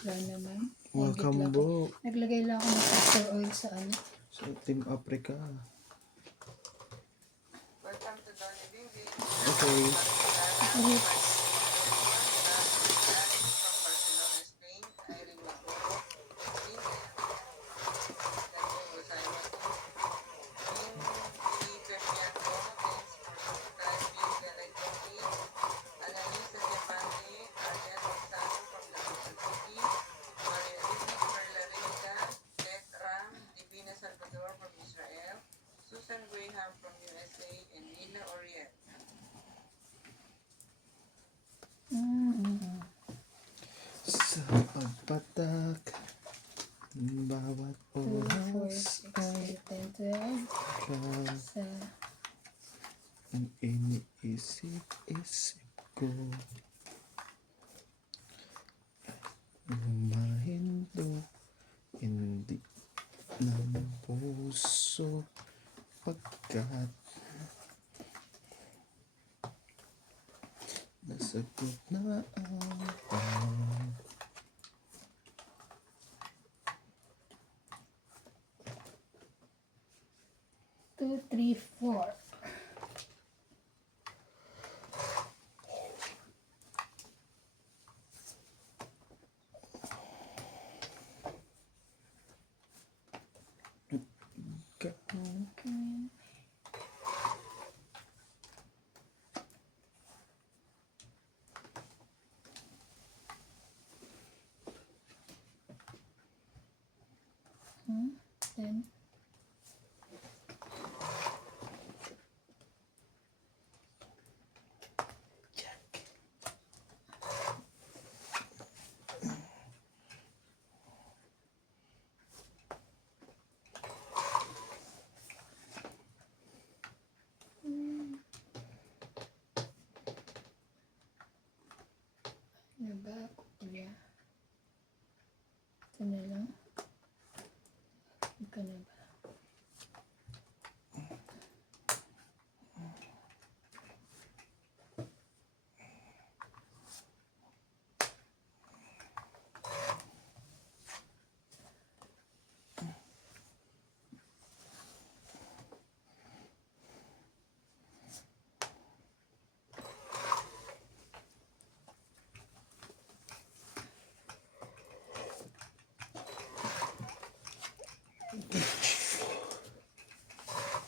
Wala naman. Welcome bro Naglagay lang ako ng castor oil sa ano. sa Team Africa. Okay. Susan Graham from USA and Nina Oriel. Sa pagpatak ng bawat 2, 4, oras 6, 8, 10, 12. Sa ang iniisip-isip ko mahinto hindi ng puso pagkat nasagot na ang tanong. two, three, four. Then ano ba? Kuya. Ito na lang. Ika na ba?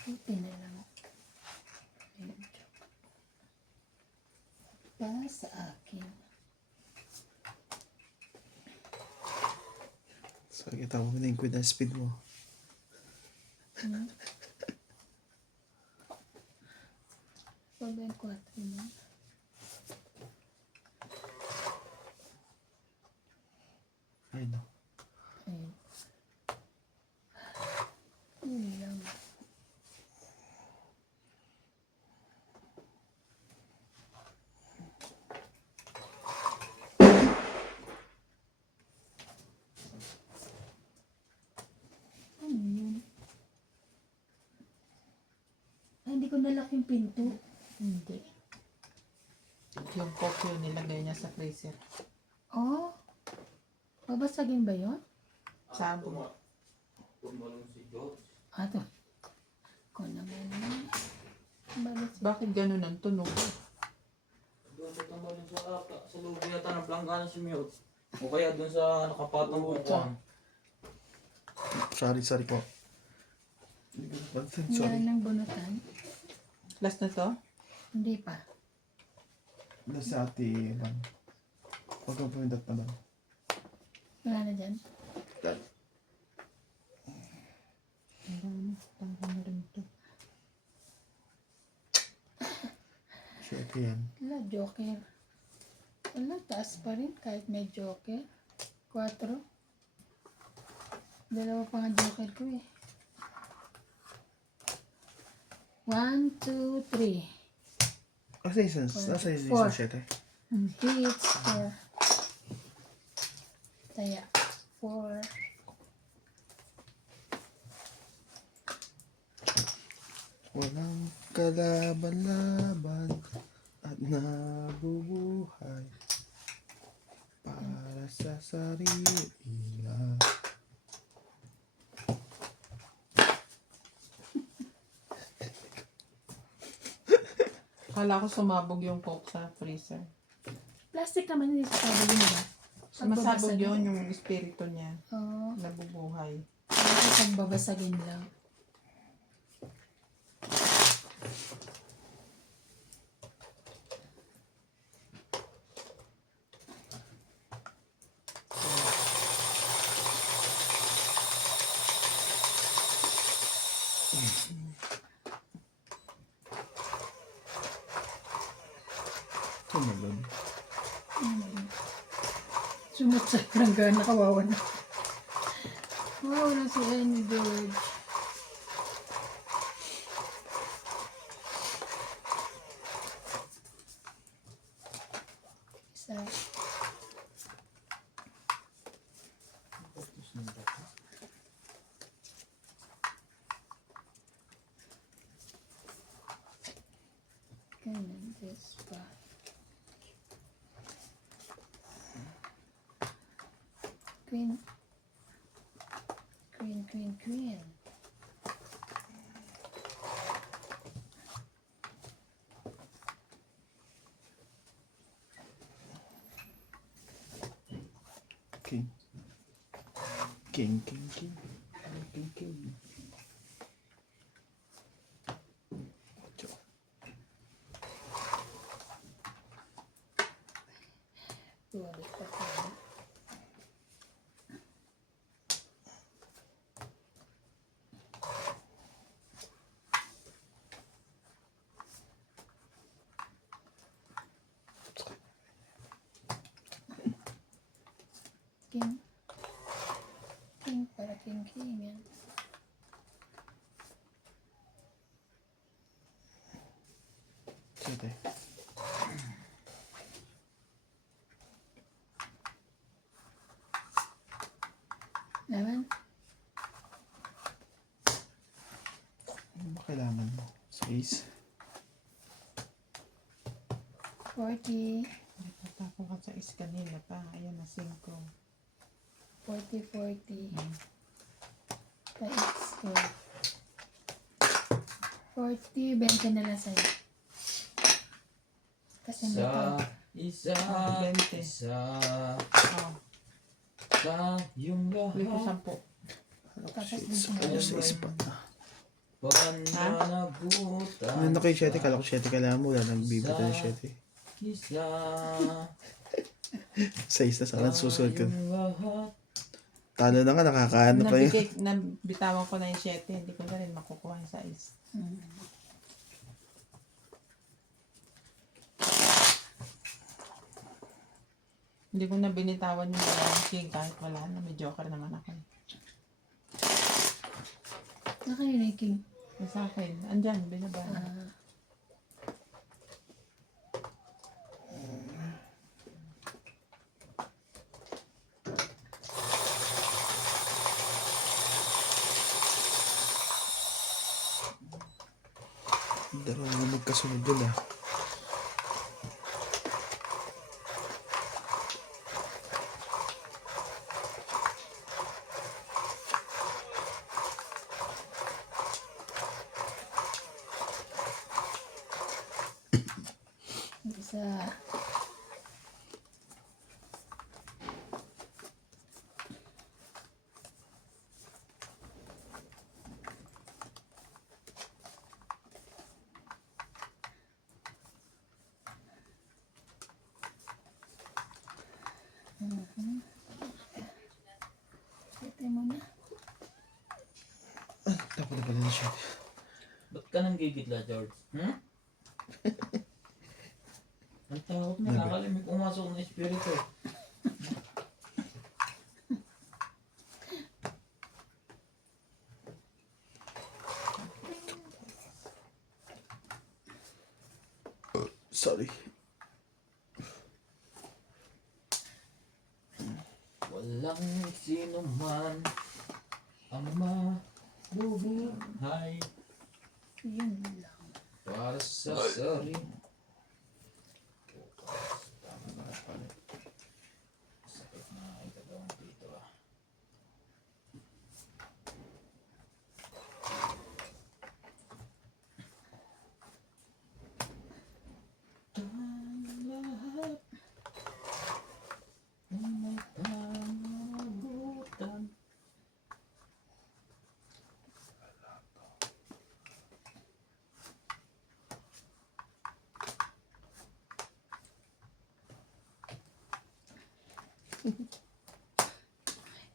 Ito na lang. Medyo. Pa sa akin. So, kita mo na yung quit speed mo. Pa ba yung 4 mo? Ayun o. Ayun. Yun lang. Ano yun? Ay, hindi ko nalock yung pinto. Hindi. Yung coke yun, nilagay niya sa freezer. Oh? Babasagin ba yun? Sabon. Ah, ito. Ko naman yun. Babasagin. Bakit ganun ang tunog? Doon sa tanggalin sa loob yata ng planggana si Mute. O kaya doon sa nakapatong kung Sorry po. Wala Sorry. nang bunutan? Last na to? Hindi pa. Nasa ati lang. Huwag kang pumindat na lang. Wala na dyan? Tanggal na rin to. Shit yan. Wala, joker. Wala, taas pa rin kahit may joker. 4. Dalawa pa nga joker ko eh. 1, 2, 3. Nasa isang Four. 7. Hits 4. Taya. 4. Walang kalaban-laban at nabubuhay para sa sarili lang. Kala ko sumabog yung coke sa freezer. Plastic naman yung sabog nila. Sumasabog yun yung espiritu niya. Oo. Nabubuhay. Isang babasagin lang. Tumalon. Sumot sa langgana, kawawa na. Kawawa na si Annie George. Isa. Ganun, this pa. Queen. Queen, queen, queen. King. King, king, king. King, king. Ocho. Tuwalik pa tayo. King. King para king king yan. Siete. Naman? Ano ba kailangan mo? Space. 40. Natapon ka sa is kanina pa. Ayan na 5. 40, 40. Times 40, 20 na lang sa'yo. Kasi may tawag. Isa, 20. isa, Oh, tayong bili ko lahat. 10. Tapos Shit. dito Ano na. sa ispa? Pananagutan. Ano na kayo 7? Kala ko 7 kailangan mo. Wala nang bibita ng 7. Isa, 6 na sana susunod ko. tayong lahat. Talo na nga, nakakaano pa yun. Nabitawan ko na yung 7. Hindi ko na rin makukuha yung size. Hindi ko na binitawan yung ranking kahit wala na. May joker naman ako. Naka yun yung king. Yung sa akin, andyan, binaba. Ah, Dalawa na magkasunod dun ah. isa. Ito mo na. Tapos na pala na siya. Ba't ka nang gigitla, George? Hmm? Ang takot mo, Nabi. nakalimig pumasok ng espiritu. Sorry. Walang sino man ang mabubuhay Yun lang. para sa sarili. Sakit na.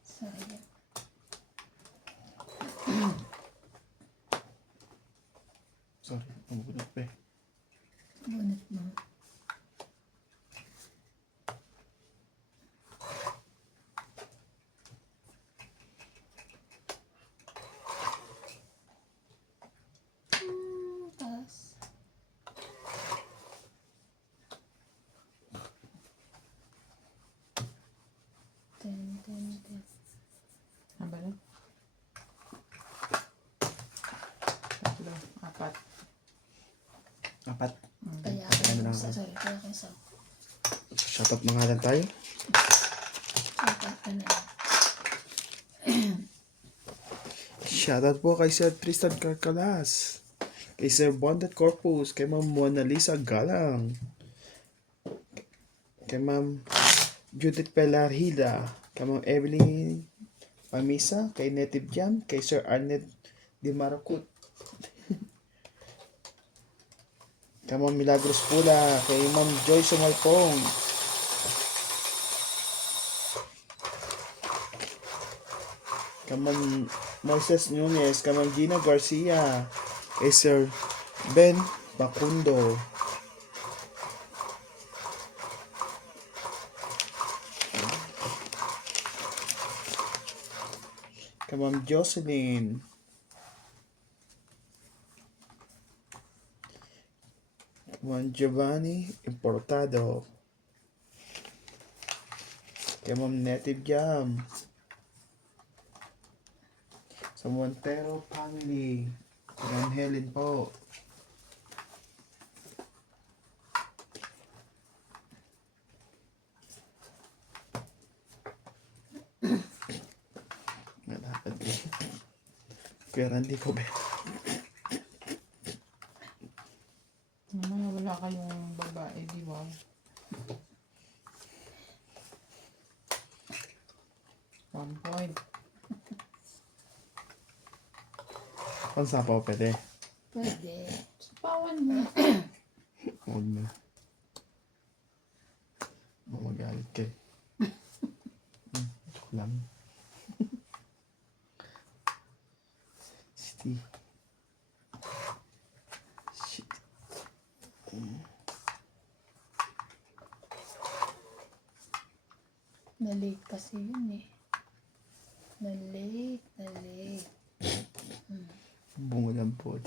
Sayang. Sorry, mabunot pa eh. Bunot mo. Taas. Ten. Ang balot. 3, 4. 4. Kaya Ano na ako ako? sorry, kaya kayo sa Shoutout mga lang tayo. dapat ka na. Shoutout po kay Sir Tristan Carcalas. Kay Sir Bondet Corpus. Kay Ma'am Mona Lisa Galang. Kay Ma'am Judith Pelarhida. Kay Ma'am Evelyn Pamisa. Kay Native Jam. Kay Sir Arnett Di Maracut. Kay Ma'am Milagros Pula. Kay Ma'am Joy Sumalpong. Kay Ma'am Moises Nunez. Kay Ma'am Gina Garcia. Kay Sir Ben Bacundo. Kay Ma'am Jocelyn. Kay Ma'am Giovanni Importado. Kay Ma'am Native Jam. Sa Montero family. Kay Ma'am Helen po. Malapad din. Kuya Randy ko ba? Mamaya wala kayong babae, di ba? One point. Pansapaw pwede. Pwede. Pawan mo. Huwag na. Magalit ka eh. Joke lang. Shit. Shit. Na-late kasi yun eh. Na-late. Bungo ng pod.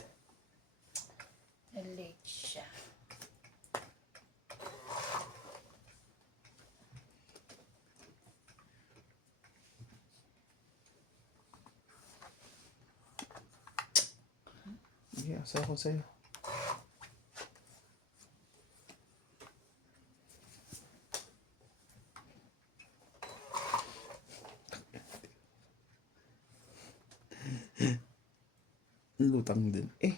Na-late siya. Sige, asa ako sa'yo. Lutang din. Eh,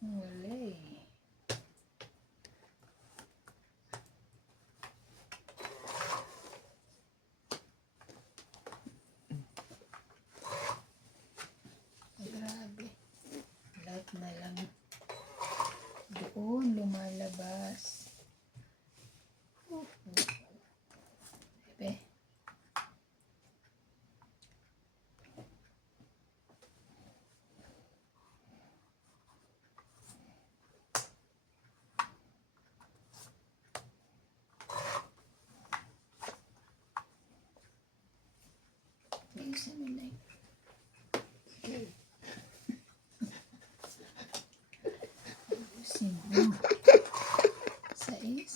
Wala eh. Grabe. Lahat na lang doon lumalabas. Bebe. Isa mo na yun. Ayusin mo. Sais.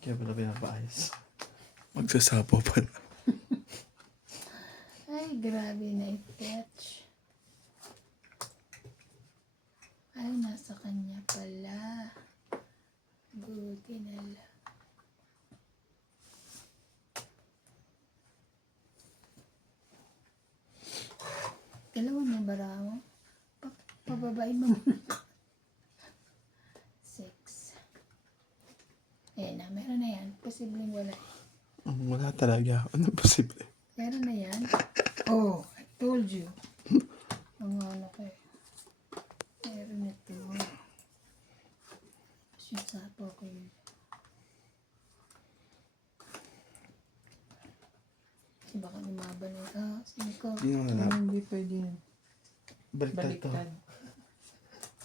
kaya pala pinapaayos. Magsasapaw pa na. Ay, grabe na i-touch. Ay, nasa kanya pala. Buti na lang. Dalawa na bara mo? Pababain mo muna. 6. Ayan na, meron na yan. Posibleng wala. Wala talaga. Ano posible? Meron na yan. Oh, I told you. Ang ano ko eh. Meron na to. Shoot sa po ko yun. Kasi baka lumaban eh. Sige ko. Hindi naman na. Hindi pwede yun. Baliktad to. Baliktad.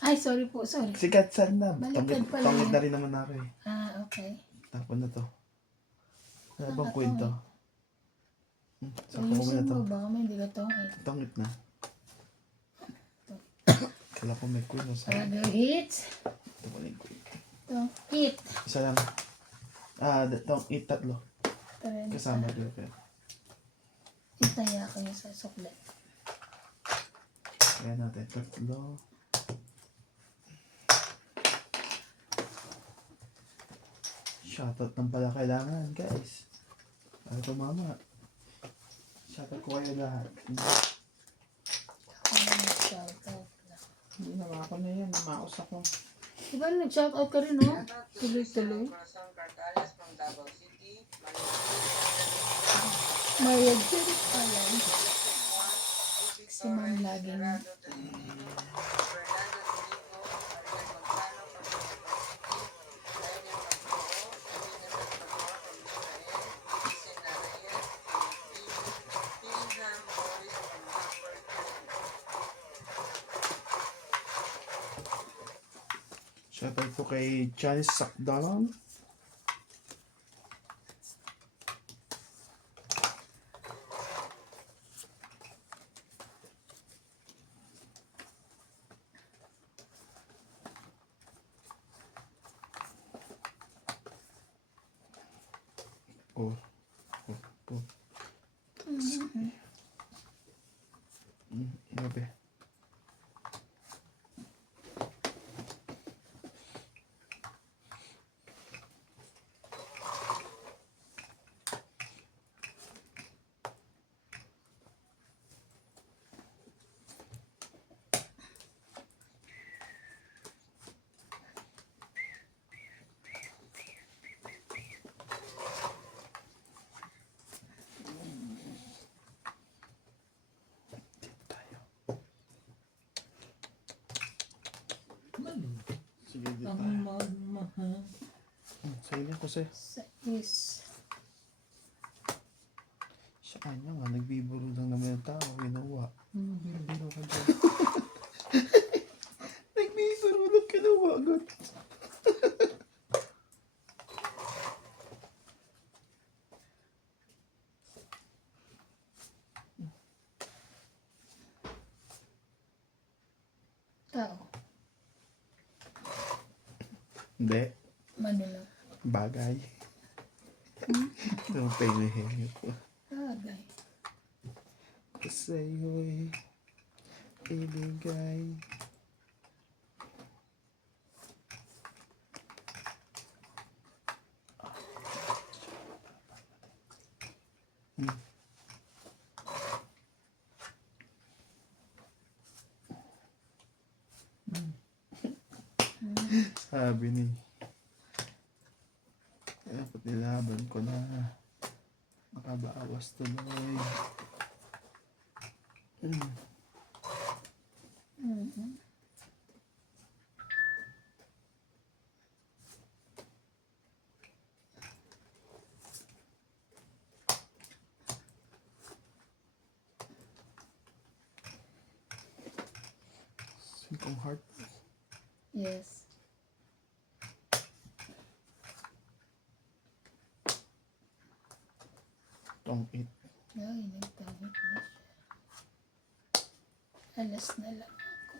Ay, sorry po, sorry. Sikat, saan na? Baliktad pala Tongit yun. na rin naman ako eh. Okay. Tapon na to. Ano bang Nakatongit. kwento? Saan ko Ayusin na to? mo, baka may hindi ka tongit. Tongit na. Kala ko may kwento sa... Other hits. Ito pala yung kwento. Hit. Isa lang. Tongit tatlo. Kasama doon kayo. Itaya ko yung sa suklat. Kaya natin tatlo. Shoutout ng pala kailangan, guys. Para tumama. Shoutout ko kayo lahat. Ako na nag-shoutout lang. Hindi naman ako na yan. Namaos ako. Diba nag-shoutout ka rin, no? Tuloy-tuloy. Corazon Cartales from Davao City. Maria Judith Alan. One, Si Ma'am laging Fernando Domingo, Ariel Gonzalo from Davao City, Daniel Pagpoo, Amina Pagpoo from Israel, Isena Reyes from Pinham Morris from Hamburg, Shoutout po kay Janice Sakdalan. Grabe. Sige, dito Ang tayo. magmahal. Sige na kasi. sa is. Sa kanya nga, nagbibiro lang naman yung tao. Ginawa. Biro ka dyan. Nagbibiro lang ginawa. God. Tao. Hindi. Mano lang. Bagay. Ito ang pahinga ko. Bagay. Sa'yo'y ibigay. Sabi ni dapat nilaban ko na makabawas tuloy. Simple heart. Yes. Tong it. Ay, nagtangit na siya. Alas na lang ako.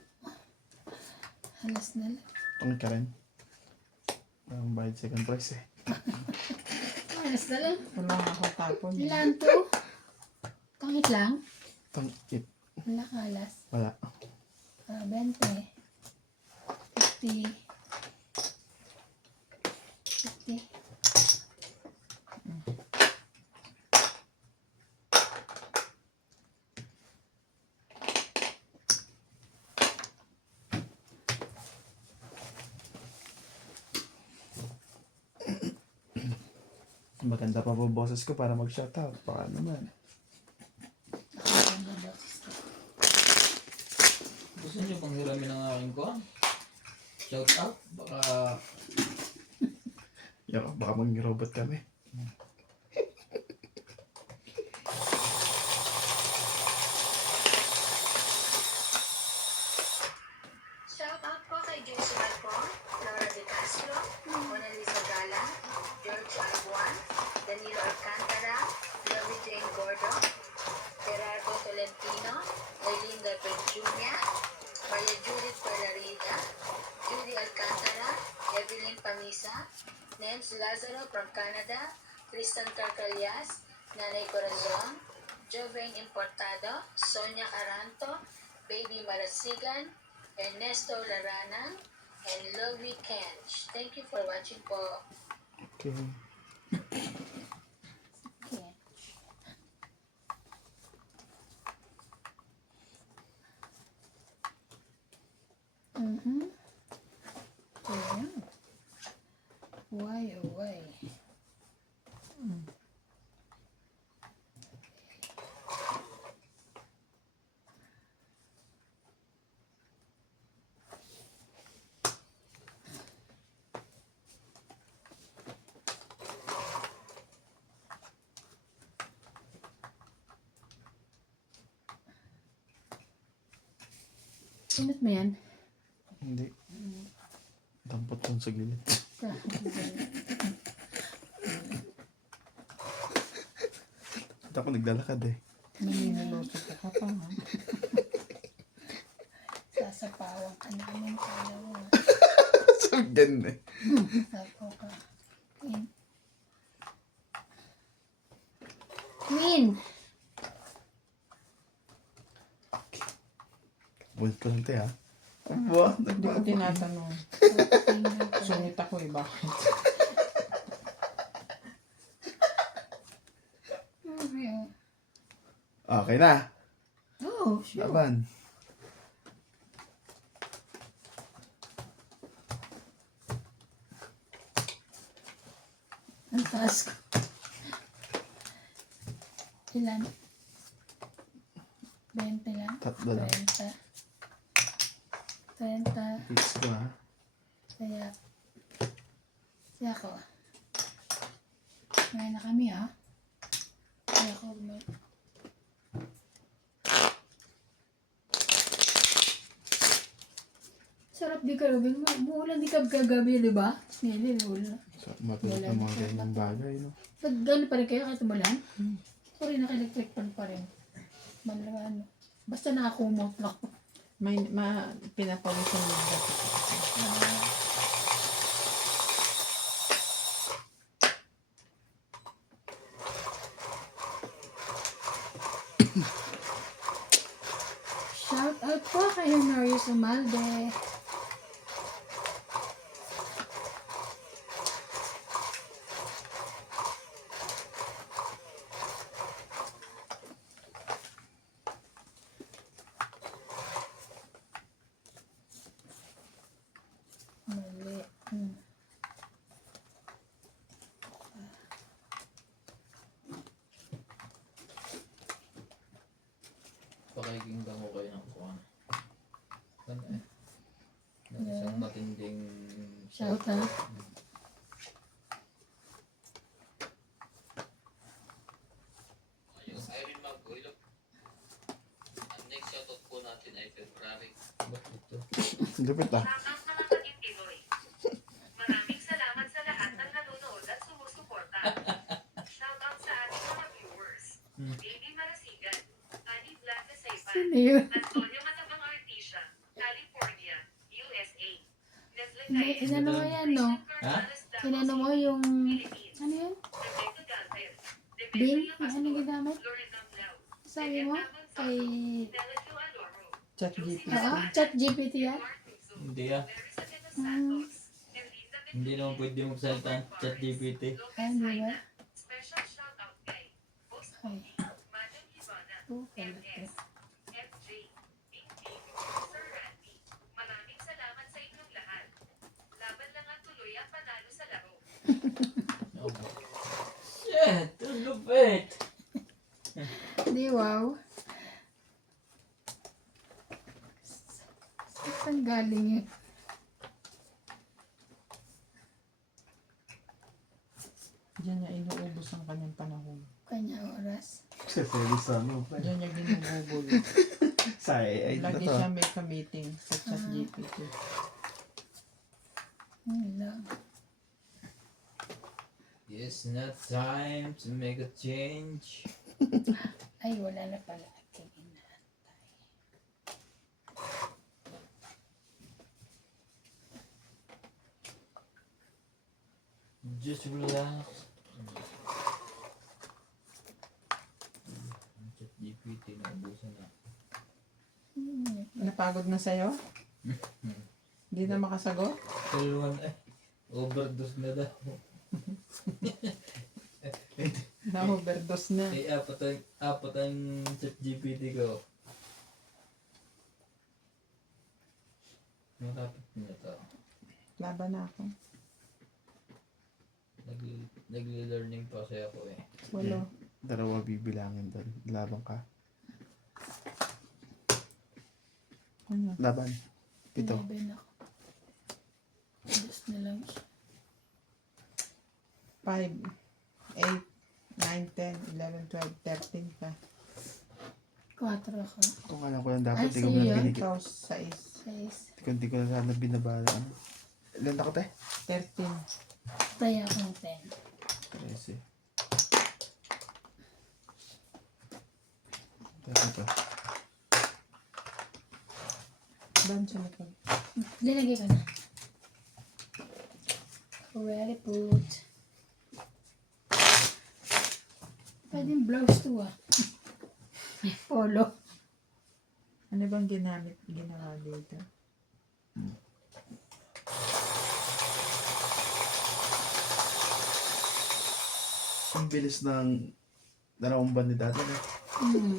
Alas na lang. Tong ka rin. Ang bayad second prize eh. Alas na lang. Wala nga ako tapon. Ilan to? Tangit lang? Tong it. Wala ka alas. Wala. 20. 50. 50. Maganda pa po boses ko para mag-shoutout. Baka naman. Nakaganda boses ko. Gusto niyo pang hiramin ang aking ko? Shout out. Baka Baka maging robot kami. Shoutout po kay Jason Alcon, Laura De Castro, Mona Lisa Gala, George Albuan, Danilo Alcantara, Lovi Jane Gordo, Gerardo Tolentino, Elinda Berjunia, Maria Judith Perlarida, Judy Alcantara, Evelyn Pamisa, Nems Lazaro from Canada, Tristan Carcalias, Nanay Corazon, Jovain Importado, Sonia Aranto, Baby Marasigan, Ernesto Laranang, and Lovey Kench. Thank you for watching po. Okay. Okay. Ayan. Why, oh why? Sinot mo yan? Hindi. Dampot lang sa gilid. Ba't ako naglalakad eh? Naninuluto ka pa ha. Sasapawan ka namin kala mo. Sabihan eh. Sapo ka. Queen. Queen! Bulit ko lang tayo ha. Aba, Hindi ko tinatanong. Tingnan ko. Sungit ako eh, bakit? Okay na. Oh, sure. Laban. Ang taas ko. Ilan? 20 lang? Tatlo lang. 30. Hits ko ha. Kaya ako. Ngayon na kami ha. Kaya ako sarap di ka Robin. Muulan di ka gagabi, di ba? Ngayon, ulan. So, mapilot ng mga ganyang bagay, no? Pag gano'n pa rin kayo kahit umulan, sorry, naka-electric fan pa rin. Malaga ano. Basta nakakumot lang. May pinapawisan mo dati. Shout out po kay Honorio Sumalde. Mali. Pakikinggan ko kayo ng kuwan. Ano eh? Ng isang matinding... Shout out. Yung Irene Maguilo. Ang next shoutout po natin ay February. Ba't ito? Lupit ah. Shoutout sa mga paging Pinoy. Maraming salamat sa lahat ng nanonood at sumusuporta. Shoutout sa ating mga viewers. Baby Marasigan, Annie Blas de Saipan, Sino yun? Antonio Matabang Artisha, California, USA. Nestle Hindi, Caes, inano mo yan, no? Ha? Inano mo yung... Philippines. Ano yun? Rebecca Galvez, Bing? Demetrio Ano Pastor, ginamit? Lorena Blau, Sabi mo? Kay... Demetrio Aloro, Chat GPT. Oo, chat GPT yan? Mark Pinzo, Hindi ah. Marisa de los Santos, Erlinda Hindi naman pwede magsalita ang chat GPT. Ah, di ba? Special shoutout kay Boss Ay, Madam Ivana, ito pala to. MS, FJ, Bing Bing, Sir Randy. Maraming salamat sa inyong lahat. Laban lang at tuloy ang panalo sa laro. Shit! Ang lupit! Di wow. Saan galing yun? Diyan niya inuubos ang kanyang panahon. Kanya oras. Sa television pa. Diyan niya ginugugol. Sa AI na Lagi to. siya may ka-meeting sa ChatGPT. Yun lang. It's not time to make a change. Ay, wala na pala. Aking inaantay. Just relax. Ang ChatGPT na ubusan na. Napagod na sa'yo? Hindi na makasagot? Kalwan overdose na daw. Na-overdose na. Apat ang ChatGPT ko. Malapit na to. Laban na ako. Nagli-learning pa kasi ako eh. Walo. Dalawa bibilangin doon. Laban ka. Ano? Laban. 7. 11 ako. Dos na lang siya. 5, 8, 9, 10, 11, 12, 13 pa. 4 ako. Kung alam ko lang dapat, Ay, hindi ko sa'yo na yun? binigyan. Ikaw, 6, 6. Hindi ko na sana binabala. Ano? Ilan ako te? 13. Tayo akong 10. 13. Teka pa. Doon siya napag... Linagay ko na. Very good. Pwedeng blouse to ah. May polo. Ano bang ginawa dito? Ang bilis ng 2 buwan ni dati. No? Mm.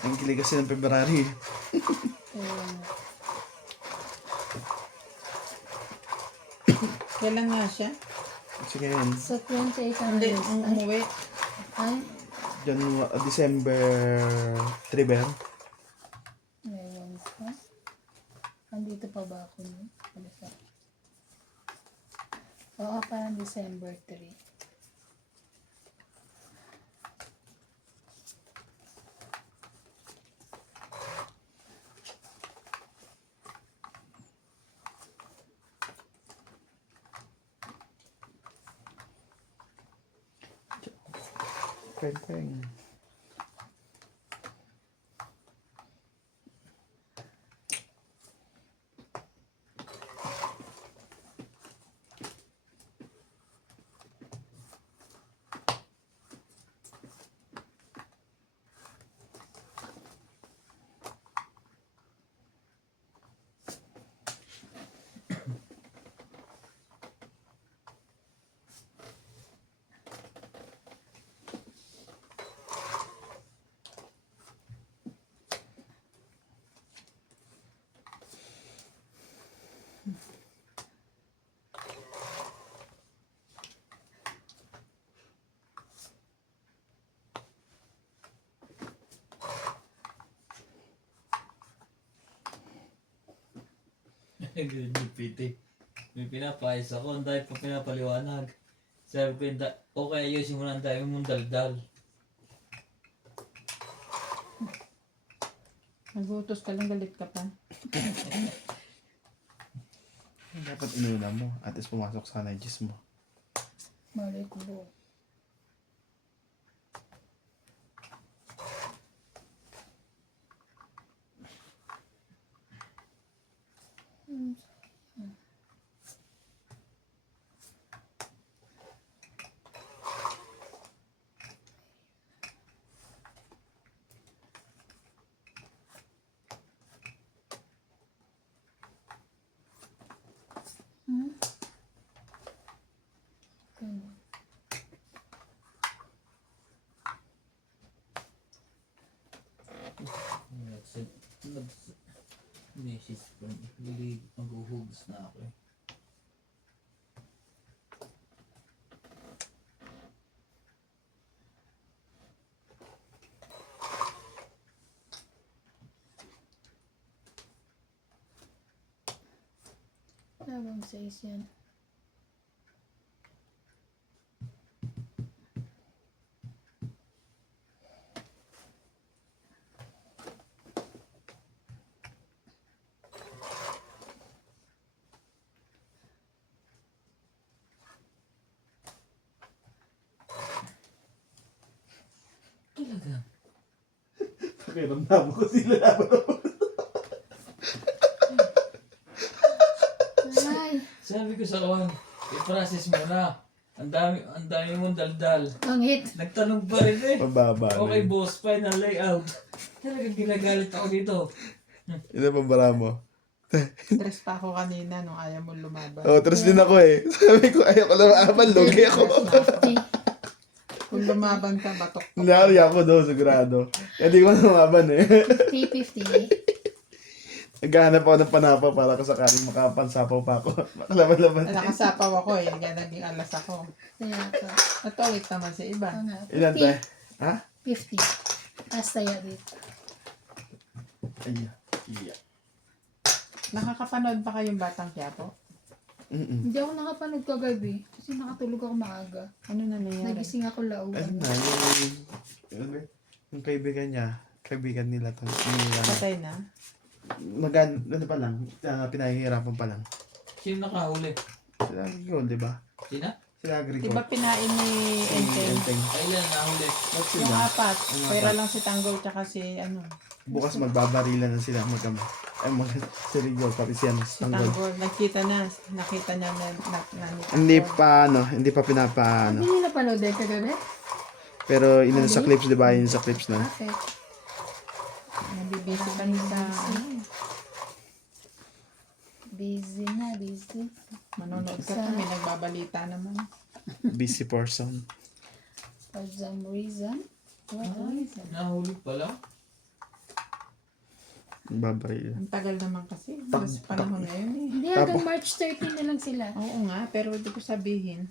Ang kilig kasi ng February. Kailan nga siya? Sige yan. So 28 ang Hindi, release. ang umuwi. Ay, December 3 ba yan? ngayon ko. Andito pa ba ako nun? Ano sa? Oo, parang December 3. Peng peng. GPT. May pinapayos ako, ang dahil pa pinapaliwanag. Sabi ko, okay, ayusin mo na ang dahil mong daldal. Nagutos ka lang, galit ka pa. Dapat inuna mo. At least pumasok sa energies mo. Malit mo. Ganun. Message ko, maghuhugas na ako eh. Labang 6 yan. Pakiramdam ko sila laban ako. Ay, Sabi ko sa kawan, i-process mo na. Ang dami mong daldal. ang hit. Nagtanong pa rin eh. Mababa na Okay yun. boss, final layout. Talagang ginagalit ako dito. Yun ang pabara mo. Stress pa ako kanina nung ayaw mo lumaban. Oh, tres din ako eh. Sabi ko, ayoko lumaban, lugi ako. Okay. Kung lumaban ka, batok. Nari ako doon, sigurado. Kaya di ko lumaban eh. 50-50. Naghahanap ako ng panapa para kung sakaling makapansapaw pa ako. Makalaban-laban. Nakasapaw ako eh, kaya naging alas ako. Kaya ka. Natawit naman sa iba. Oo nga. Ilan tayo? Ha? 50. Tapos tayo dito. Ay, iya. Nakakapanood pa kayong Batang Quiapo? Hindi ako nakapanood kagabi. Kasi nakatulog ako maaga. Ano na nangyari? Nagising ako Ano lauan. na, yung kaibigan niya, kaibigan nila to. Patay na? Ano pa lang, pinahihirapan pa lang. Sino nakahuli? Sila Agricol, di ba? Sina? Sila Di Agricol. ba pinain ni Enteng? Enteng. Kailan nahuli? Ba't Yung sila? apat. Yung Pera apat. lang si Tanggol tsaka si ano. Bukas magbabarilan na sila magkama. Ay, si Rigor, pati siya mas Si tanggol. Tanggol. Nakita niya na ni Hindi Tanggol. pa, hindi pa pinapa, Hindi nila panood eh kagabi? Pero ina sa clips, di ba? Yun sa clips na. Bakit? Nabibisi pa niya sa Busy na, busy. manonood ka pa. May nagbabalita naman. Busy person. For some reason. What reason? Nahuli pala? Babaril. Ang tagal naman kasi. Mas panahon na yun eh. Hindi, hanggang March 13 na lang sila. Oo nga, pero hindi ko sabihin.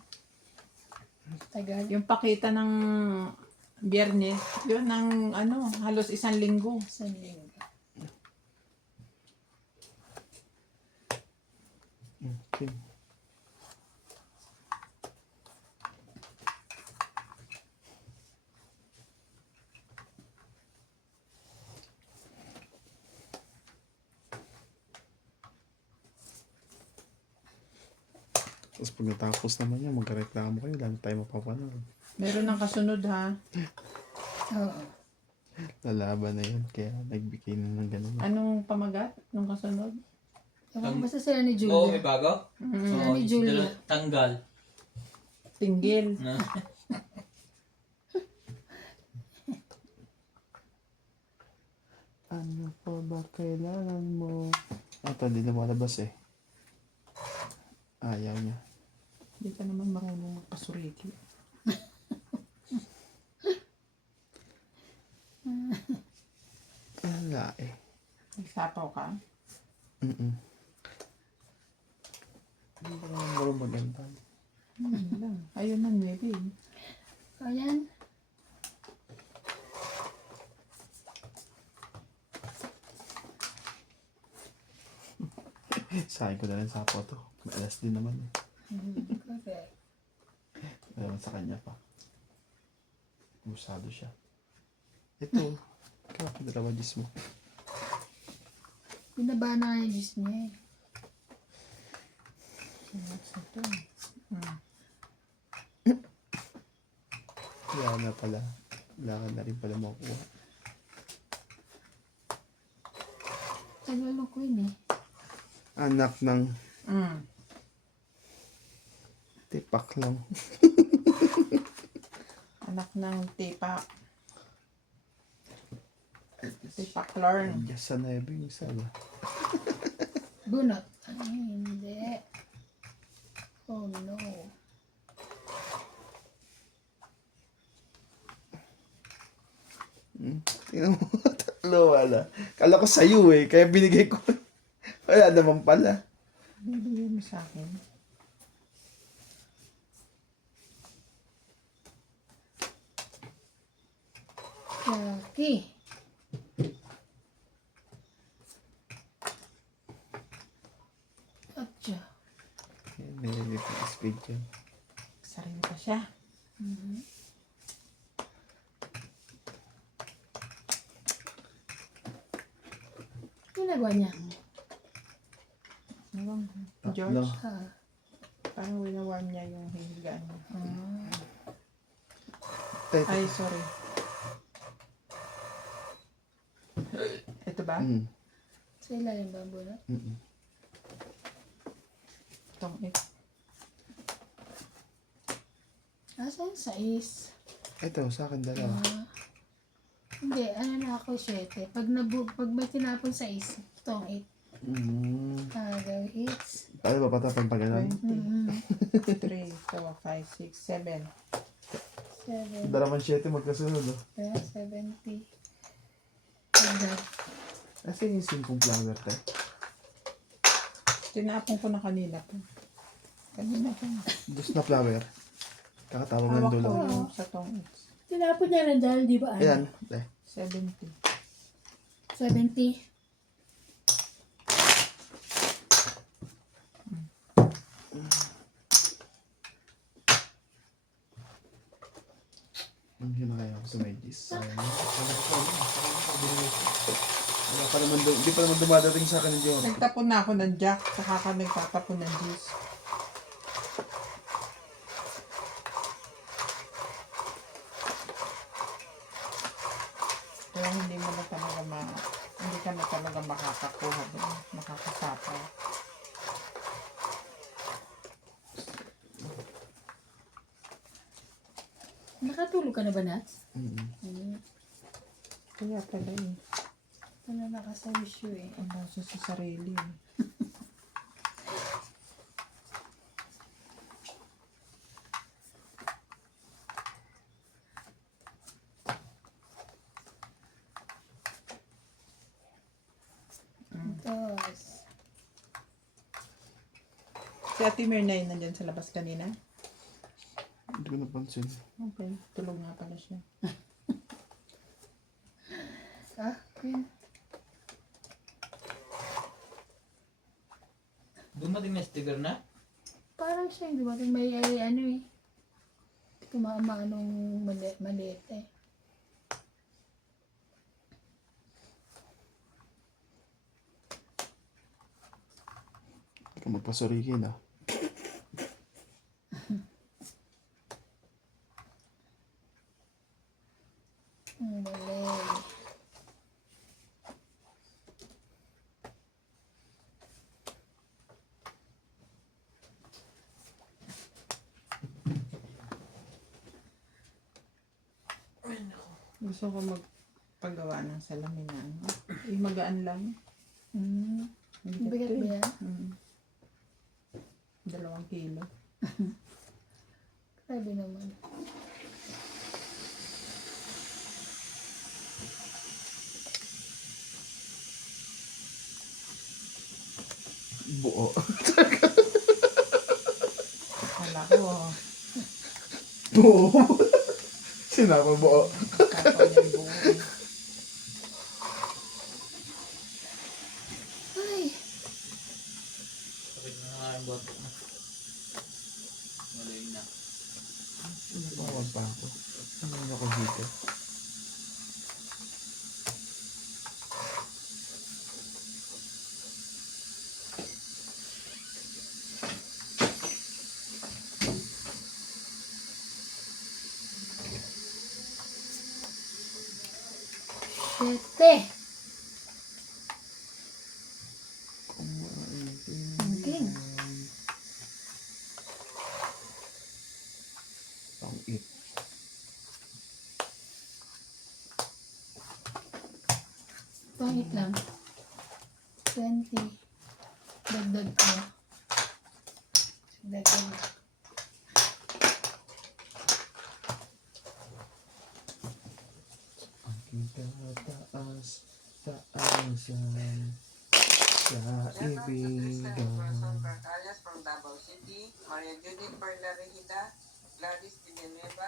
Tagal. Yung pakita ng Biyernes, yun ng ano, halos 1 linggo. Sa linggo. Okay. Tapos pag natapos naman yan, magkareklamo kayo, lang tayo mapapanood. Meron ng kasunod ha. Oo. Lalaban na yun, kaya nagbigay na ng ganun. Anong pamagat nung kasunod? Ewan ko basta sila ni Oo, may Julia. bago? Sila ni Julia. Tanggal. Tinggil. Na. Ano pa ba kailangan mo? Ito, di lumalabas eh. Ayaw niya. Hindi ka naman marunong magpasuriki. Wala eh. Nagsapaw ka? Mm-mm. Hindi ba naman marunong maganda? Ayun lang. Ayun na, maybe. Ayan. Sahin ko na lang sa to. May alas din naman eh. Correct. Alam sa kanya pa. Musado siya. Ito. Kaya dalawa gis mo. Binaba na nga yung juice niya eh. What's ito? Kaya na pala. Kailangan na rin pala makuha. Tagal mo ko yun eh. Anak ng tipak lang. Anak ng tipak. Tipak Lorne. Yes, sa nebe yung isa ba? Bunot. Ay, hindi. Oh no. Tingnan mo. Tatlo wala. Kala ko sa'yo eh. Kaya binigay ko. Wala naman pala. Bibigyan mo sa akin. Yaki. Atcha. Nililip yung speed dyan. Sarin pa siya. Ginagawa niya. Ewan ko. Tatlo. George, Ah. parang winawarm niya yung hihigaan niya. Tay, Ay, sorry. ba? Sa ilalim ba ang bunot? Itong Asan? 6. Ito, sa akin dalawa. Hindi, ano na ako 7. Pag may tinapon sa 6, ito ang 8. Gawin 8. Paano ba patapang pag ganun? 20, 3, 4, 5, 6, 7. 7. Dalaman 7 magkasunod, oh. Kaya 70. Agad. Kasi yung simple flower tayo. Tinapon ko na kanina po. Kanina po. Gusto na flower. Kakatawag ng Hawak dulo. ko yung sa tong Tinapon niya rin dahil, di ba? Ayan. 70. 70. Yun na kaya ako sa Medis. Wala pa naman, hindi pa naman dumadating sa akin yung Dior. Nagtapon na ako ng jack, saka ka nagtatapon ng juice. Kaya hindi mo na talaga hindi ka na talaga makakakuha doon, makakasapaw. Nakatulog ka na ba, Nats? Kaya pala eh, Ano nakasawish yun eh. ang basa sa sarili eh. Tapos, Si Ate Mernay nandyan sa labas kanina? Hindi ko napansin. Okay, tulog nga pala siya. yun. Dumating na sticker na? Parang siya, di ba? May ano eh. Hindi ko maanong maliit eh. Hindi ka magpasurikin, ah. Galing. Gusto ko magpagawa ng salamin na ano. Magaan lang. Bigat ba yan? 2 kilo. Grabe naman. Buo. Wala ko. Buo. Sinama buo. Kapal yung buo. Ay, Sakit na nga ang batok na. Malayo na. Bawal pa ako. Ano yung ako dito? sete. Mungkin. Pang-it. Pangit lang. 20. Dagdag ko. Dagdag. Tataas taasan sa ibigan. Cartales from Davao City, Maria Judith Perla Regida, Gladys Villanueva,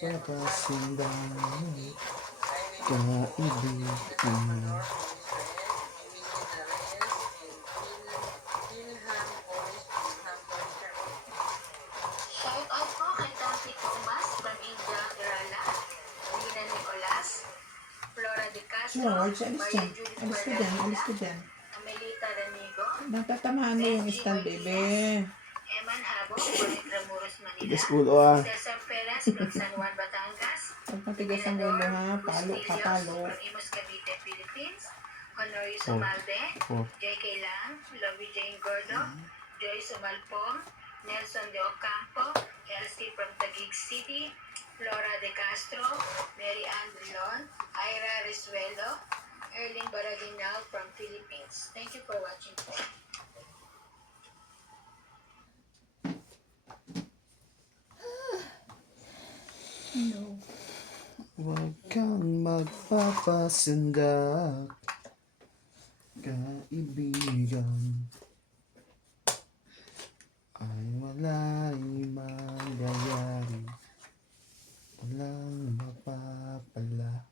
Magkamatpapasindang kaibigan. Shout out po kay Tati Thomas, Tamida Irala, Rina Nicolas, Flora De Castro, George, alis Maria dyan. Judith Alis ka Perla dyan, alis Regida, ka dyan. Amelita Renigo, Natatamaan mo yung stand, baby. Eman Habo, Juan Intramuros, Manila. Yes, ulo ah. Cesar Perez from San Juan, Batangas. Pag matigas ang ulo ha, palo ka palo. From Imus, Cavite, Philippines. Honoris Oh. Umalde. Oh. J.K. Lang. Lovey Jane Gordo. Joyce Umalpong. Nelson de Ocampo. Elsie from Taguig City. Flora de Castro. Mary Ann Drilon. Ira Risuelo. Erling Baraginal from Philippines. Thank you for watching po. No. Huwag kang magpapasindak, kaibigan. Ay wala'y mangyayari, walang mapapala.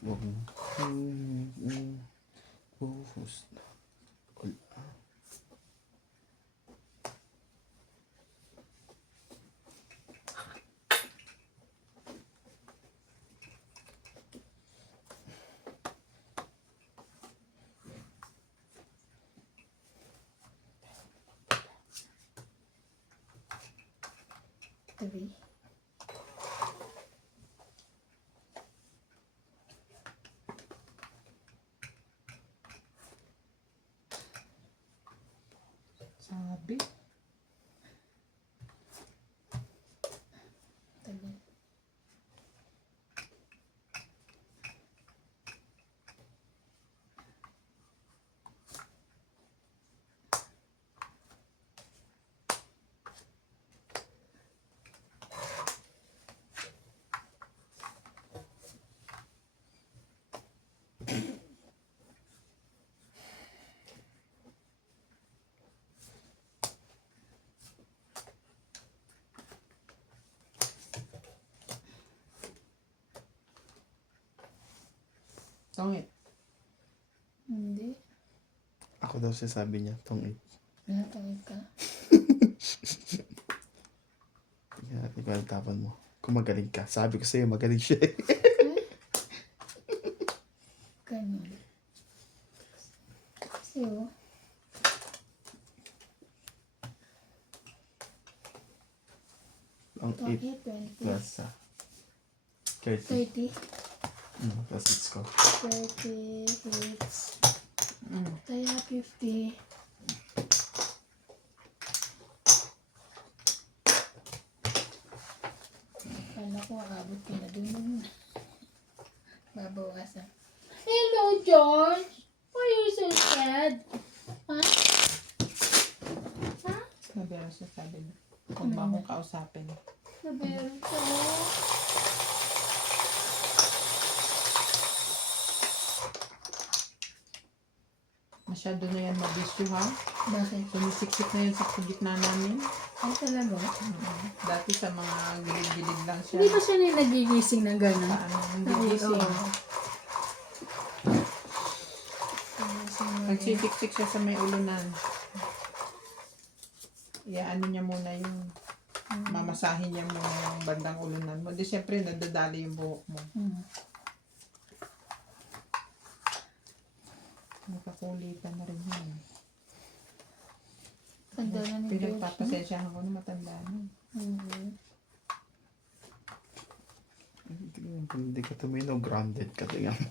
Huwag puhos na wala. Three. Sabi. Tagal. Tongit. Hindi. Ako daw sabi niya, tong Natawid ka. ikaw ang tapon mo. Kung magaling ka. Sabi ko sa'yo, magaling siya eh. Ganun. Kasi oh. Ang 8 20, plus 30. 30, Plus 6 ko. 30 hits. Mm. Kaya 50. Kala ko aabot ka na dun. Babawasan. Hello, George! Why are you so sad? Ha? Ha? Nabero siya sabi niya. Huwag mo akong kausapin. Nabero ko. Masyado na yan mabisyo ha. Bakit? Sumisiksik na yun sa gitna namin. Ay, talaga? Dati sa mga gilid-gilid lang siya. Hindi ba siya na nagigising ng gano'n? Paano? Hindi gising. Oo. Nagsisiksik siya sa may ulunan. Iaano niya muna yung mamasahin niya muna yung bandang ulunan mo. Di syempre nadadali yung buhok mo. Nakakulitan na rin yan. Tanda na ni George. Pinagpapasensyahan ko na matanda na. Hindi ka tumino, grounded ka. Tingnan mo.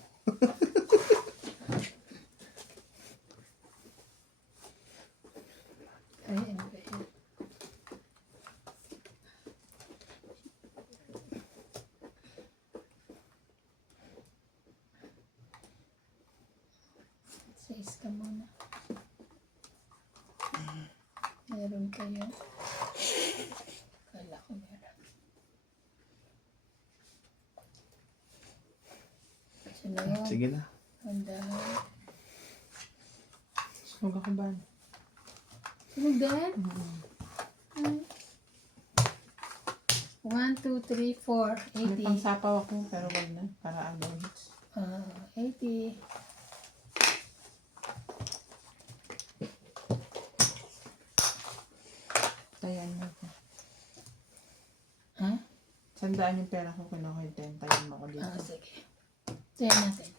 Ay, ano ba yun? Sais ka muna. Meron kayo. Kala ko meron. Sunod. Sige na. Handa. Sunog ako ba? Sunod din? 1, 2, 3, 4. May 80. pangsapaw ako pero wag na. Para agaw hits. 80. Tayan mo ako. Ha? Sandaan yung pera ko kinuha yung 10. Tayan mo ako dito. Sige. Tignan natin.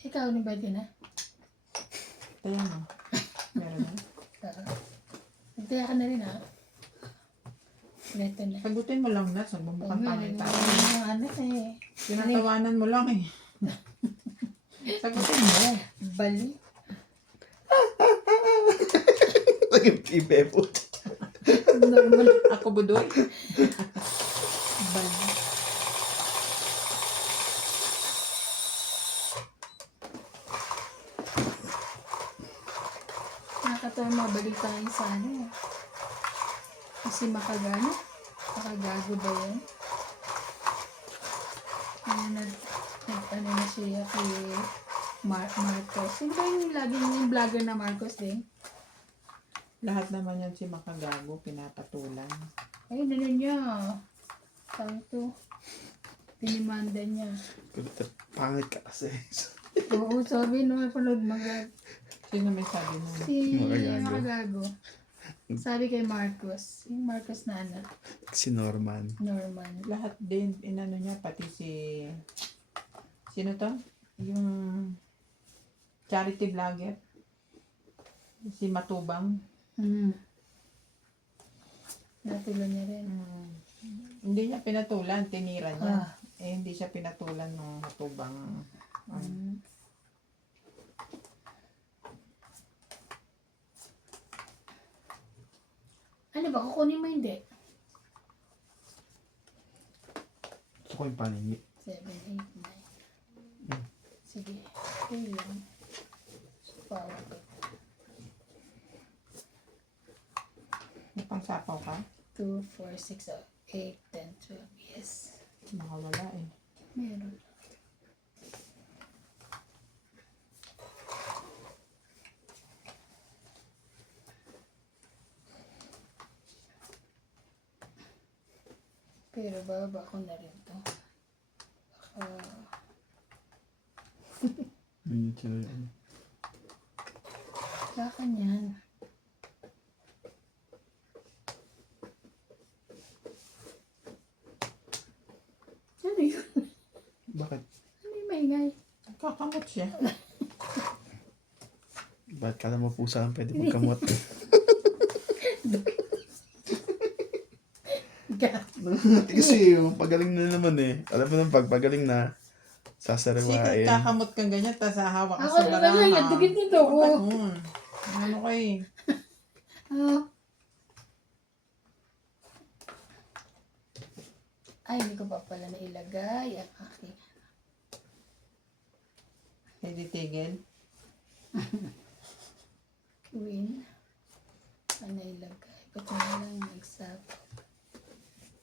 Ikaw ni ba din ha? Tayo mo. Meron na. Nagtaya ka na rin ha. Neto na. Sagutin mo lang na. Sa Oo bumukhang nga, pangit yung tayo. mga anak eh. Tinatawanan mo lang eh. Sagutin mo. Bali. Naging pipepo. Normal. Ako budoy. Bali. Nakakatawa mga balita kayo sa ano. Kasi makagano. Makagago ba yan? Ano na siya kay Marcos. Sino ba yung laging yung vlogger na Marcos din? Lahat naman yan si Makagago, pinapatulan. Ay, ano niya. Tawag to. Tinimanda niya. Pangit ka kasi. Oo, sabi nung napanood mag Sino may sabi mo? si Makagago. Makagago. Sabi kay Marcos. Yung Marcos na ano, Si Norman. Norman. Lahat din, inano niya, pati si... Sino to? Yung charity vlogger. Si Matubang. Natuloy niya rin. Hindi niya pinatulan, tinira niya. Ah. Eh, hindi siya pinatulan ng Matubang. Ano ba? Kukunin mo hindi? Gusto ko yung paningi. 7, 8, 9. Sige. Okay lang. Power ko. May pangsapaw ka? 2, 4, 6, 8, 10, 12. Yes. Makawala eh. Meron. Pero baba ko na rin to. Baka... Baka niyan. Ano yun? Bakit? Ano yung maingay? Kakamot siya. Bakit ka na mapusa ang pwede magkamot? Kasi yung pagaling na naman eh. Alam mo nang pagpagaling na, Secret sasariwain. kakamot kang ganyan, tapos hahawak ka Ako sa na baraha. lang, ang dugit nito. Oh. Ano ko eh. Ah. Ay, hindi ko pa pala nailagay ang aking. Hindi tigil. Queen. Ano nailagay? Ba't na lang nagsapo?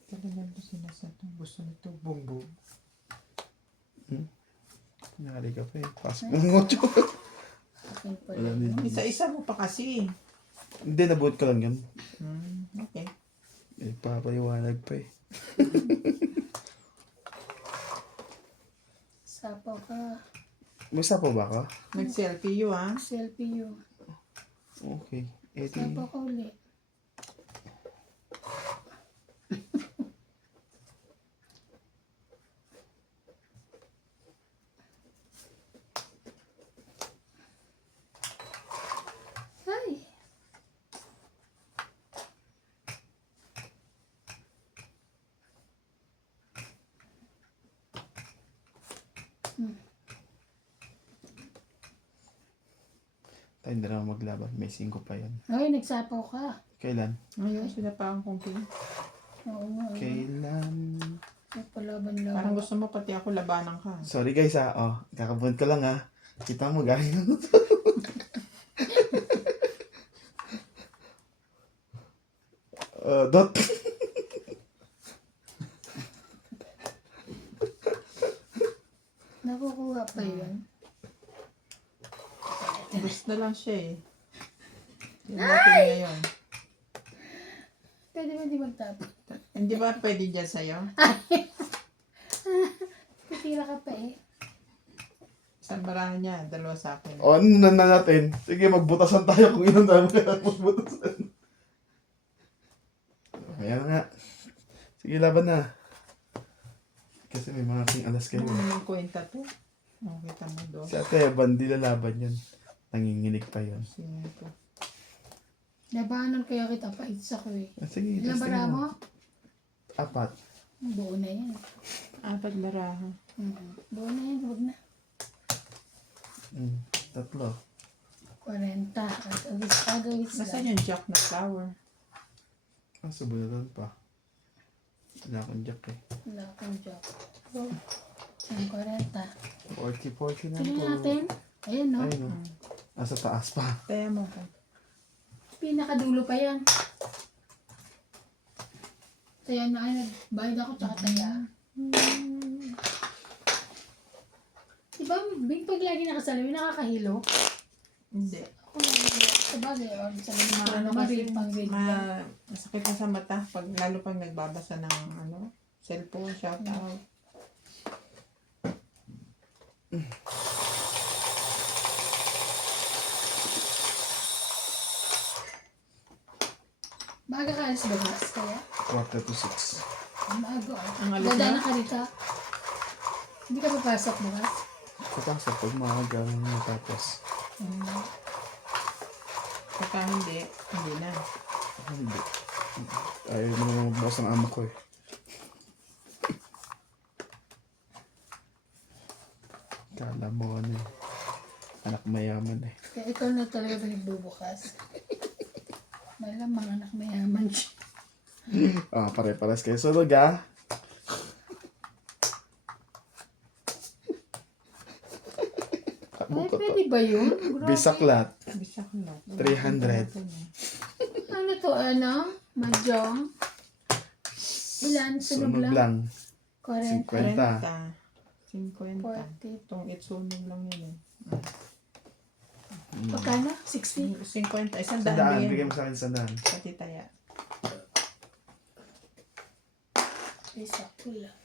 Talagang ko sinasabi. Gusto nito bumbong. Nari ka pa eh. Pasok mo ng ocho. Akin pala. Wala din. Isa-isa mo pa kasi. Hindi, nabuot ko lang yun. Okay. Eh, papaliwanag pa eh. Sapo ka. May sapo ba ka? Mag-selfie you ah. Selfie you. Okay. Eh, di... Sapo ka ulit. Ay. Tayo na lang maglaban. May 5 pa yan. Ay, nagsapaw ka. Kailan? Ngayon, sila pa ang kongking. Oo nga. Kailan? Palaban-laban. Parang gusto mo pati ako labanan ka. Sorry guys ha. Oh, kakabunt ko lang ha. Kita mo galing. Dot. Nakukuha pa yun. Gusto na lang siya eh. Yan natin ngayon. Pwede ba di magtapon? Hindi ba pwede dyan sa'yo? Titira ka pa eh. Isang barahan niya, 2 sa akin. O, ano na natin? Sige, magbutasan tayo kung ilan tayo magbutasan. Ayan na nga. Sige, laban na. Kasi may mga king alas kayo. Ano yung kwenta to? Oh, kita mo doon. Si Ate Evan, di lalaban yan. Nanginginig pa yun. 5. Labanan kaya kita pa ako eh. Sige, Ilang testing bara mo. mo? 4. Buo na yan. 4 baraha. Buo na yan, huwag na. 3. 40. Agawis Nasaan lang. yung jack na flower? Subunutan pa. Wala akong jack eh. Wala akong job. Go. Ang 40. 40 na Tingnan po. natin. Ayan no. Ayun o. Nasa taas pa. Taya mo ko. Pinakadulo pa yan. Kaya na ano, bayad ako tsaka taya. Diba, Bing, pag lagi nakasalamin, nakakahilo? Hindi. Ako lang, sabagay, or salamin mo, Ano naman kasi, rin pang red light. masakit na sa mata pag lalo pag nagbabasa ng cellphone, shout out. Maaga ka alis bukas, kaya? 4:45. Maaga ah. Ang alis Dadaan na? ka rito. Hindi ka papasok bukas? Kapasok pag maaga matapos. Pagka hindi na. Hindi. Ayaw mo naman magbukas ng amo ko eh. Kala mo ano eh. Anak mayaman eh. Kaya ikaw na talaga nagbubukas. Malamang anak mayaman siya. Pare-pares kayo. Sunog ah. Ay, pwede ba yun? Grabe. Bisaklat. Bisa ko lang. 300. Ano to, ano? Mahjong? Ilan? Sunog Sunog lang? lang. 40. 50. 40. Itong itsunog lang yun. Pagkano? 60? 50. Isang Sandaan. daan Bigyan bigyan mo sa akin sandaan. Pati taya. Isa ko lang.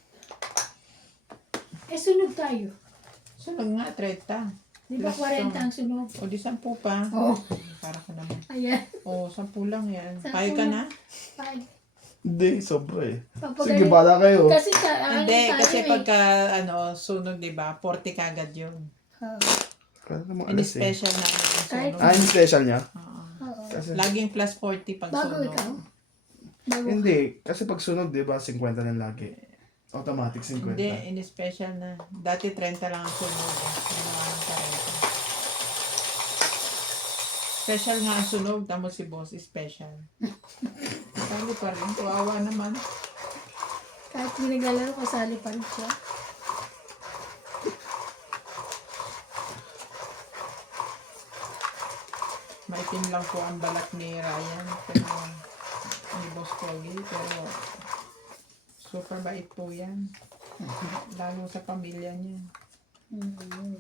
Eh, sunog tayo. Sunog nga, 30. Di ba 40 ang sunog? O di 10 pa. Oo. Para ko naman. Ayan. O, 10 lang yan. 10 Payag ka na? Pag, Hindi, sobra eh. pag- Sige, bala kayo. Kasi ano Hindi, tayo kasi eh. pagka sunog, di ba? 40 kagad yun. Kala naman Hindi alas eh. special na yung Kahit- sunog. Yung special niya? Oo. Oo. Kasi, Laging plus 40 pag Bago sunog. ikaw? Bago hindi. Kasi pag sunog, di ba, 50 lang lagi. Automatic 50. Hindi, ini special na. Dati 30 lang ang sunog. Ginawa ng 40. Special nga ang sunog, tamo si boss, special. Sali pa rin, tuwawa naman. Kahit pinaglalaro, kasali pa rin siya. Maitim lang po ang balat ni Ryan. Pero, ni Boss Pogi. Pero, super bait po yan. Lalo sa pamilya niya.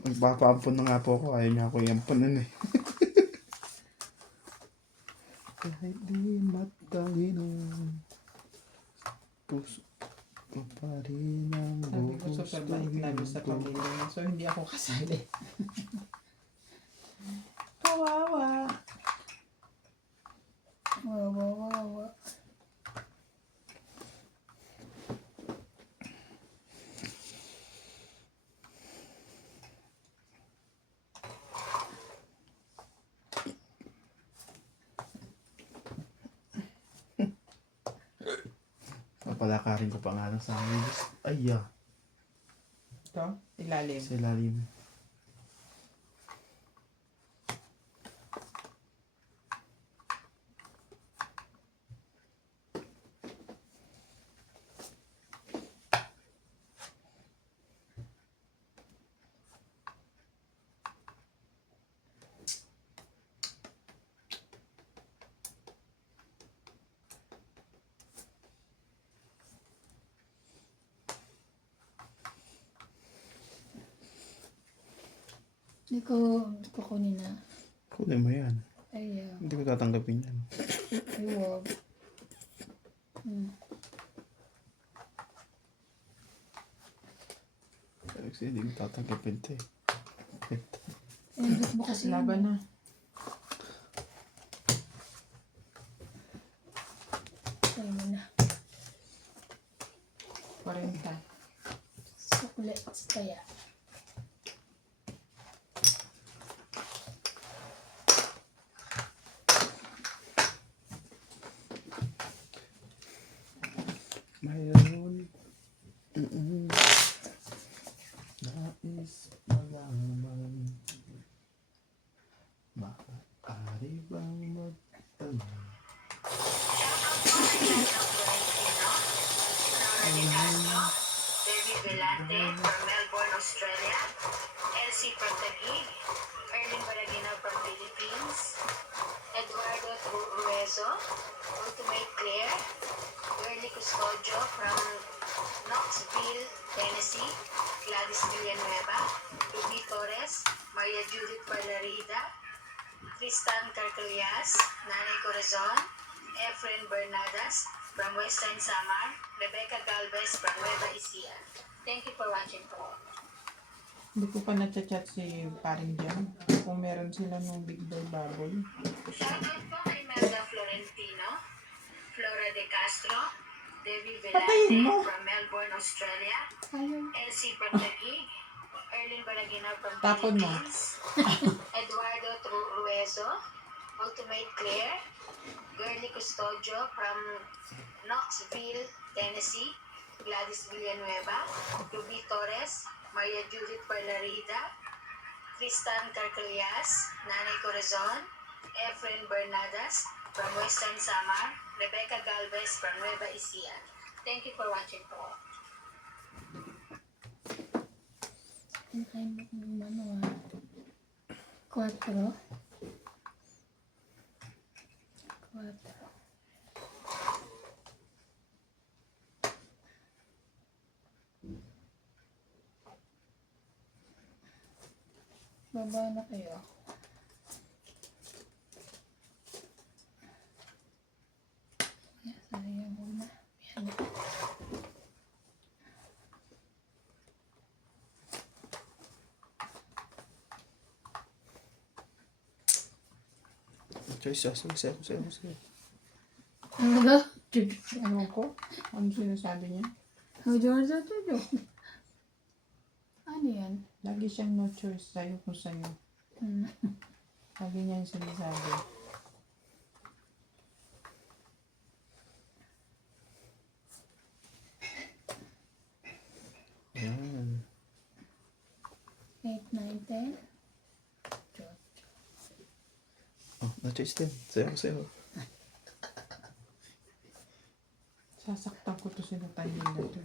Magpapaampun na nga po ako. Ayaw niya ako iampunan eh. Kahit di matalino, puso ko pa rin ang Sabi ko super bait lalo sa pamilya niya. So, hindi ako kasali. Kawawa. Wow. Papalakarin ko pa nga lang sa amin. Ay, Ito, ilalim. sa ilalim. Hindi ko kukunin na. Kunin mo yan. Ay, Hindi ko tatanggapin yan. ay, wag. Kasi hindi ko tatanggapin ito eh. Endot mo kasi. Laban na. Ay mo na. 40. Sukle. Kaya. malaman. Maaari bang magtanong? David Velante from Melbourne, Australia. Elsie Pertagig, Erling Baragina from Philippines. Eduardo Ruezo, Ultimate Claire. Early Custodio from Knoxville, Tennessee. Gladys Villanueva. Ruby Torres. Maria Judith Valerida. Tristan Carcalias. Nanay Corazon. Efren Bernadas from Western Samar. Rebecca Galvez from Nueva Ecija. Thank you for watching po. Hindi ko pa na-chat si paring Jam. Kung meron sila nung Big Boy Baboy. Shoutout po kay Melda Florentino, Flora De Castro, Debbie Patayin Velante mo. from Melbourne, Australia, Ayun. Elsie Pertagig, Erlin Balagina from Tapon mo. Philippines, Eduardo Ruezo, Ultimate Claire, Girly Custodio from Knoxville, Tennessee, Gladys Villanueva, Ruby Torres, Maria Judith Valerida, Tristan Carcalias, Nanay Corazon, Efren Bernadas from Western Samar, Rebecca Galvez from Nueva Ecija. Thank you for watching po. Ang kain mo ano 4. 4. Baba na kayo. Sayang muna. Yan. Choice, sa'yo. Ano ba? Ano ko? Ano sinasabi niya? Georgia, ano yan? Lagi siyang no choice sa'yo kung sa'yo. Hmm. Lagi niya yung sinasabi. Yan. 8, 9, 10. Oh, na-choice din. Sa'yo. Sasaktan ko to sila tayo na to.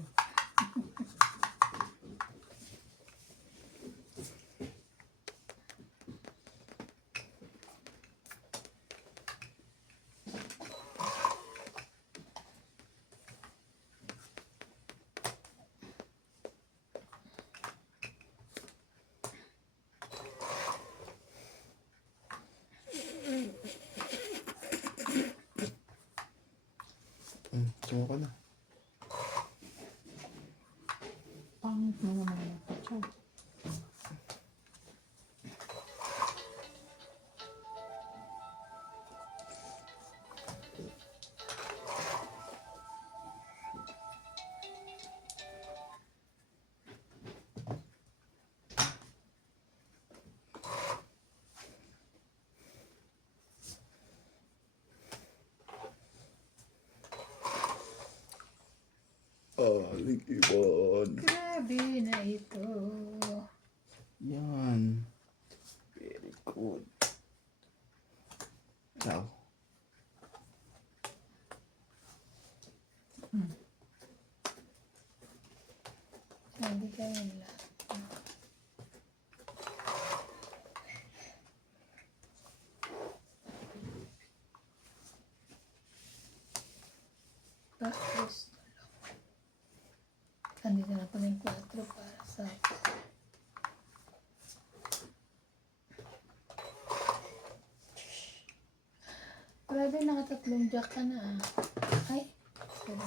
Sumuka na. Pangit mo naman yung picture. Aling ibon. Grabe na ito. Yan. Very good. Ciao. Sabi ka yun lang. Tapos, andito na pala yung 4 para sa grabe, nakatatlong jack ka na ah. Ay, sorry.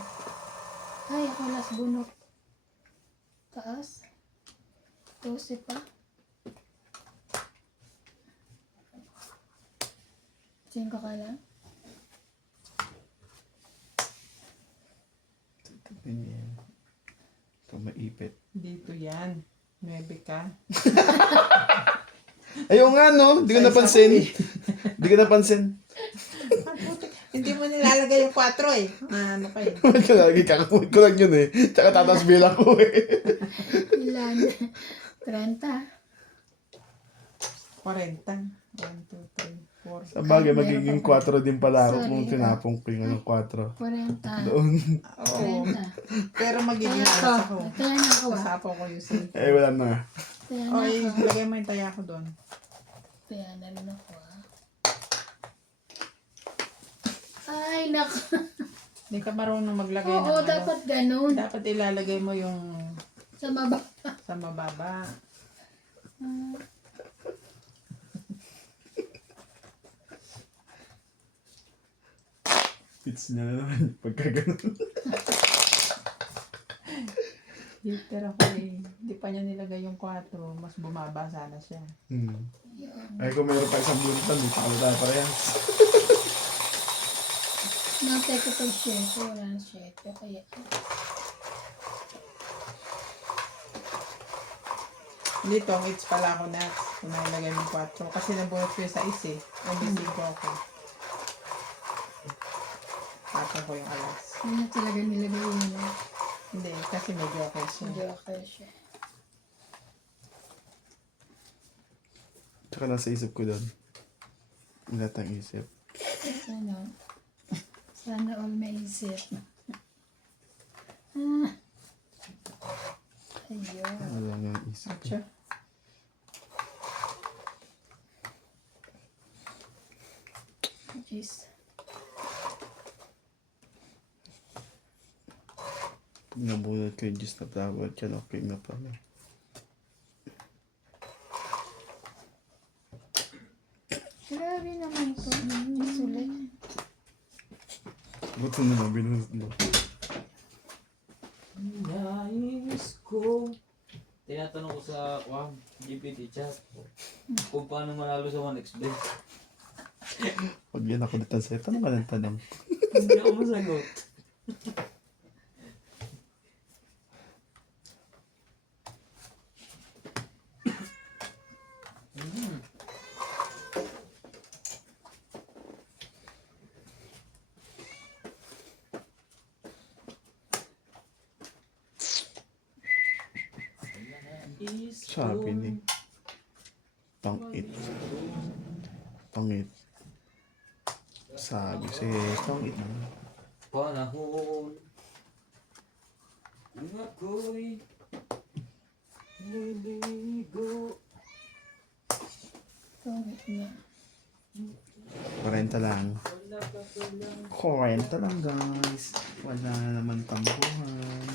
Ay, ako last bunot. Taas. 12 pa. 5 ka lang. Ganyan. Ito maipit. Dito yan. 9 ka. Ayaw nga no, hindi ko napansin. Hindi ko napansin. Hindi mo nilalagay yung 4 eh. Ano pa yun? Lagi kakamit ko lang yun eh. Tsaka tatas bilang ko eh. Ilan? 30. 40. 1, 2, 3, 4. Sa bagay, Ay, meron magiging pa 4 din pala ako Sorry, kung tinapong ko yung 4. 40. Doon. Oo. 40. Pero magiging Kaya alas ako. ako. Kaya na ako ah. Sasapaw ko yung cellphone. Eh, wala na. Kaya O, na ako. ilagay mo yung taya ko doon. Kaya na rin ako ah. Ay, naku. Hindi ka marunong maglagay ng Oo, ano. dapat ganun. Dapat ilalagay mo yung Sa baba. sa mababa. Ah, Fits niya na naman pagka ganun. Pero ako hindi pa niya nilagay yung 4. Mas bumaba sana siya. Ay, kung meron pa isang buntan, di pa tayo parehas. Natay ko pag 7. Wala na 7. Kaya. Dito, ang it's pala ako na. Kung nilagay mo 4. Kasi nabunot ko yung sa is eh. Ang ko ako. Patang ko yung alas. Hindi talaga nilagay yun. Hindi, kasi may joker siya. Joker siya. Tsaka nasa isip ko doon. Lahat ang isip. Sana. Sana all maisip. Ah. Ayun. Wala nga ang isip. Siya. Jeez. Pag nabunod ko yung Diyos na tawad, yan okay na pala. Grabe naman to. Sulit. Buto na lang, binunod mo. Nais ko. Tinatanong ko sa GPT chat kung paano manalo sa 1xbet. Pag yan ako dito sa'yo, tanong ka ng tanong. Hindi ako masagot. Sabi ni Pangit. Pangit. Sabi sa'yo, pangit na. Panahon kung ako'y nililigo. Pangit na. 40 lang. 40 lang guys. Wala na naman tambuhan.